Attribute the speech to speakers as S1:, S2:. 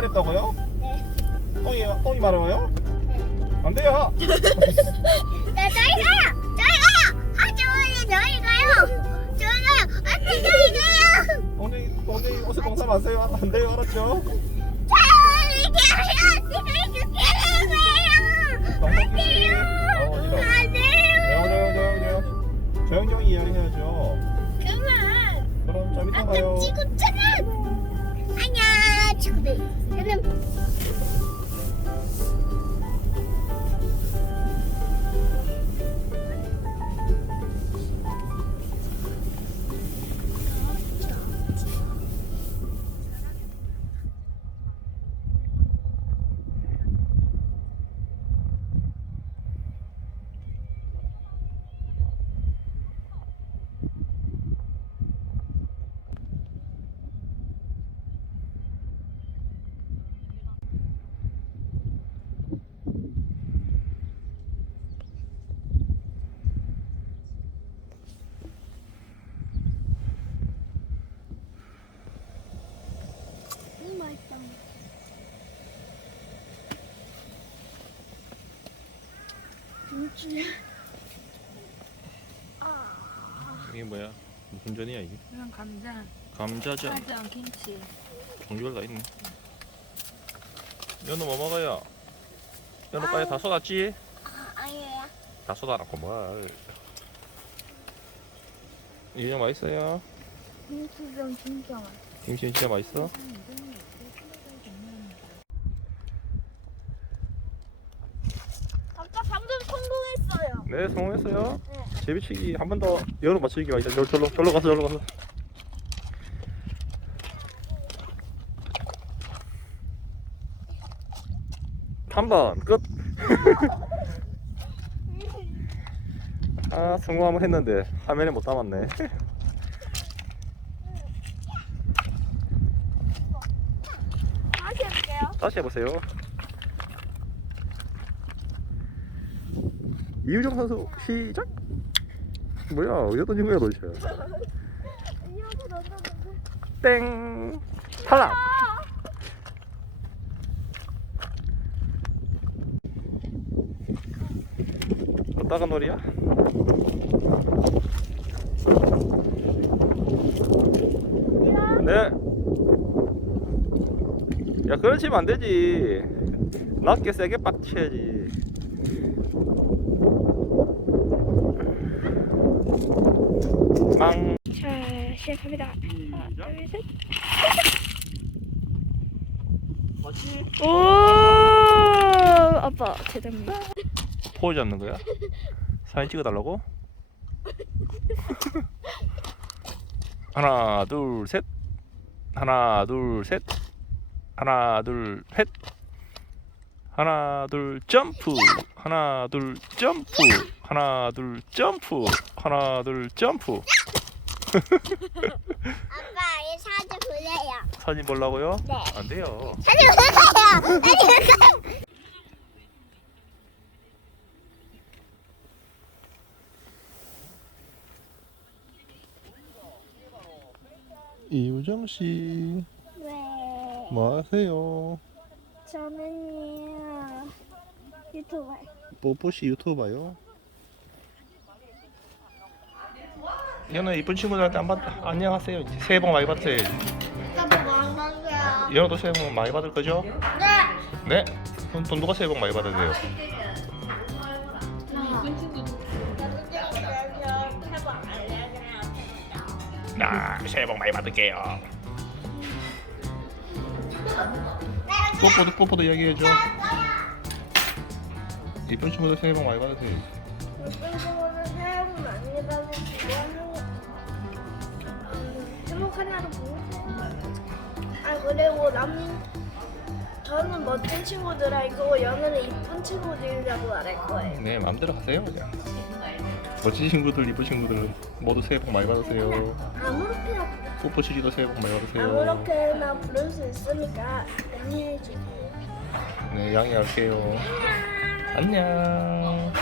S1: 네.
S2: 똥이 똥이 마려워요? 안 돼요.
S1: 네, 저희 가요! 저희 가요! 아, 저희, 저희 가요! 저희 가요! 아, 저희 가요!
S2: 똥쟁이 똥쟁이 옷에 똥 싸면 안 돼요. 안 돼요, 알았죠?
S1: 저희 가요! 저희 가요!
S2: 어, 이러.
S1: 안 돼요!
S2: 조용 조용 조용 조용. 조용 조용히 이야기해야죠.
S1: 그만!
S2: 그럼 좀 이따 봐요.
S1: 아니야,
S2: 이게 뭐야? 무슨 전이야 이게?
S3: 그냥 감자,
S2: 감자전.
S3: 파전, 김치.
S2: 종류별 다 있네. 연우 뭐 먹어요? 연우 빨리 다 쏟았지?
S1: 아니에요.
S2: 다 쏟아놓고 뭘? 이거 맛있어요?
S1: 김치전 진짜 맛있어.
S2: 김치 진짜 맛있어?
S1: 아까 방금 성공했어요.
S2: 네 성공했어요.
S1: 네.
S2: 제비치기 한 번더 연우 맞추기 맛있다. 저, 절로 절로 가서 절로 가서. 한 번 끝. 아 성공 한번 했는데 화면에 못 담았네.
S1: 다시 해볼게요.
S2: 다시 해보세요. 이유정 선수 시작. 뭐야 어디다 던진 거야 도대체? 땡 탈락. 어디다가 놀이야? 네. 야, 그런 치면 안 되지. 낮게 세게 빡 쳐야지. 망.
S1: 자, 시작합니다. 하나, 둘, 셋. 오, 아빠 제대입니다.
S2: 포즈 잡는 거야? 사진 찍어달라고? 하나 둘 셋 하나 둘 셋 하나 둘 셋 하나 둘 점프 하나 둘 점프 하나 둘 점프 하나 둘 점프
S1: 아빠, 이 사진 보세요.
S2: 사진 보려고요?
S1: 네.
S2: 안 돼요
S1: 사진 보세요.
S2: 이우정 씨
S1: 네,
S2: 뭐 하세요?
S1: 저는요 유튜버.
S2: 뽀뽀 씨 유튜버요? 연우 이쁜 친구들한테 한번 안녕하세요. 이제 새해 복 많이 받으세요.
S1: 뭐한 건데요?
S2: 연우도 새해 복 많이 받을 거죠?
S1: 네.
S2: 네. 그럼 돈 누가 새해 복 많이 받으세요? 나 새해 복 많이 받을게요. 뽀뽀도 뽀뽀도 이야기해줘. 이쁜 친구들 새해 복 많이 받으세요.
S1: 행복한 하루 보내세요. 아 그리고 남 저는 멋진 친구들 알고 연우는 이쁜 친구들이라고 말할 거예요.
S2: 네, 마음대로 하세요. 그냥. 멋진 친구들, 이쁜 친구들 모두 새해 복 많이 받으세요.
S1: 아무렇게나 부르-
S2: 뽀뽀치기도 새해 복 많이 받으세요.
S1: 아무렇게나 부를 수 있으니까 안녕히 계세요.
S2: 네, 양해할게요. 안녕.